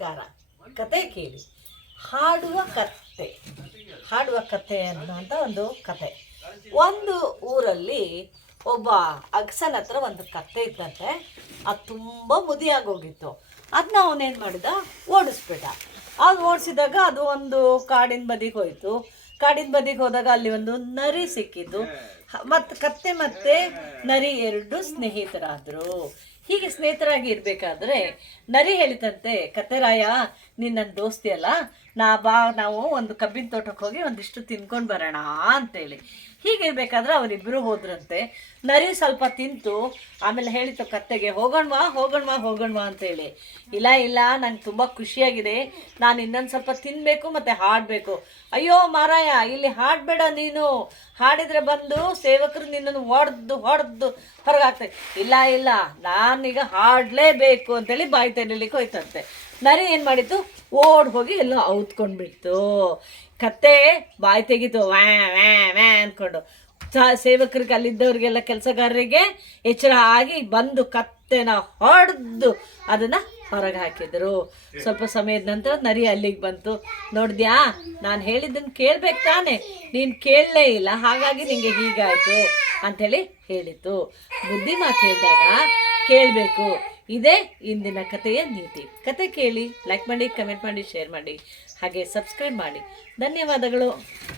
ನಮಸ್ಕಾರ. ಕತೆ ಕೇಳಿ. ಹಾಡುವ ಕತೆ. ಹಾಡುವ ಕತೆ ಅನ್ನುವಂಥ ಒಂದು ಕತೆ. ಒಂದು ಊರಲ್ಲಿ ಒಬ್ಬ ಅಗಸನ ಹತ್ರ ಒಂದು ಕತ್ತೆ ಇದ್ದಂತೆ. ಅದು ತುಂಬ ಮುದಿಯಾಗೋಗಿತ್ತು ಅದನ್ನ ಅವನೇನು ಮಾಡಿದ? ಓಡಿಸ್ಬಿಟ್ಟ. ಅದು ಓಡಿಸಿದಾಗ ಅದು ಒಂದು ಕಾಡಿನ ಬದಿಗೆ ಹೋಯಿತು. ಕಾಡಿನ ಬದಿಗೆ ಹೋದಾಗ ಅಲ್ಲಿ ಒಂದು ನರಿ ಸಿಕ್ಕಿತು ಮತ್ತು ಕತ್ತೆ ಮತ್ತೆ ನರಿ ಎರಡು ಸ್ನೇಹಿತರಾದರು. ಹೀಗೆ ಸ್ನೇಹಿತರಾಗಿ ಇರಬೇಕಾದ್ರೆ ನರಿ ಹೇಳಿತಂತೆ ಕತೆರಾಯ ನೀನು ನನ್ನ ದೋಸ್ತಿ ಅಲ್ಲ? ನಾ ಬಾ, ನಾವು ಒಂದು ಕಬ್ಬಿನ ತೋಟಕ್ಕೆ ಹೋಗಿ ಒಂದಿಷ್ಟು ತಿನ್ಕೊಂಡು ಬರೋಣ ಅಂತೇಳಿ. ಹೀಗಿರ್ಬೇಕಾದ್ರೆ ಅವರಿಬ್ಬರು ಹೋದ್ರಂತೆ. ನರಿ ಸ್ವಲ್ಪ ತಿಂತು, ಆಮೇಲೆ ಹೇಳಿತು, ಕತ್ತೆಗೆ, ಹೋಗೋಣವಾ ಹೋಗೋಣವಾ ಹೋಗೋಣವಾ ಅಂತೇಳಿ. ಇಲ್ಲ ಇಲ್ಲ, ನಂಗೆ ತುಂಬ ಖುಷಿಯಾಗಿದೆ. ನಾನು ಇನ್ನೊಂದು ಸ್ವಲ್ಪ ತಿನ್ನಬೇಕು ಮತ್ತು ಹಾಡಬೇಕು. ಅಯ್ಯೋ, ಮಾರಾಯ, ಇಲ್ಲಿ ಹಾಡಬೇಡ ನೀನು. ಹಾಡಿದ್ರೆ ಬಂದು ಸೇವಕರು ನಿನ್ನನ್ನು ಹೊಡೆದು ಹೊಡೆದು ಹೊರಗಾಗ್ತದೆ ಇಲ್ಲ ಇಲ್ಲ ನಾನೀಗ ಹಾಡಲೇಬೇಕು ಅಂತೇಳಿ ಬಾಯಿ ತೆರೀಲಿಕ್ಕೆ ಹೋಯ್ತಂತೆ. ನರಿ ಏನು ಮಾಡಿತ್ತು ಓಡ್ ಹೋಗಿ ಎಲ್ಲ ಔತ್ಕೊಂಡ್ಬಿಡ್ತು. ಕತ್ತೆ ಬಾಯಿ ತೆಗಿತು, ವ್ಯಾ ವ್ಯಾ ವ್ಯಾ ಅಂದ್ಕೊಂಡು ಸೇವಕರಿಗೆ ಅಲ್ಲಿದ್ದವ್ರಿಗೆಲ್ಲ ಕೆಲಸಗಾರರಿಗೆ ಎಚ್ಚರ ಆಗಿ ಬಂದು ಕತ್ತೆನ ಹೊಡೆದು ಅದನ್ನು ಹೊರಗೆ ಹಾಕಿದ್ರು. ಸ್ವಲ್ಪ ಸಮಯದ ನಂತರ ನರಿ ಅಲ್ಲಿಗೆ ಬಂತು. ನೋಡಿದ್ಯಾ, ನಾನು ಹೇಳಿದ್ದನ್ನು ಕೇಳ್ಬೇಕು ತಾನೆ. ನೀನು ಕೇಳಲೇ ಇಲ್ಲ, ಹಾಗಾಗಿ ನಿಂಗೆ ಹೀಗಾಯಿತು ಅಂಥೇಳಿ ಹೇಳಿತು ಬುದ್ಧಿ ಮಾತು ಹೇಳಿದಾಗ ಕೇಳಬೇಕು. ಇದೇ ಇಂದಿನ ಕಥೆಯ ನೀತಿ. ಕತೆ ಕೇಳಿ ಲೈಕ್ ಮಾಡಿ ಕಮೆಂಟ್ ಮಾಡಿ ಶೇರ್ ಮಾಡಿ. ಹಾಗೆ ಸಬ್ಸ್ಕ್ರೈಬ್ ಮಾಡಿ. ಧನ್ಯವಾದಗಳು.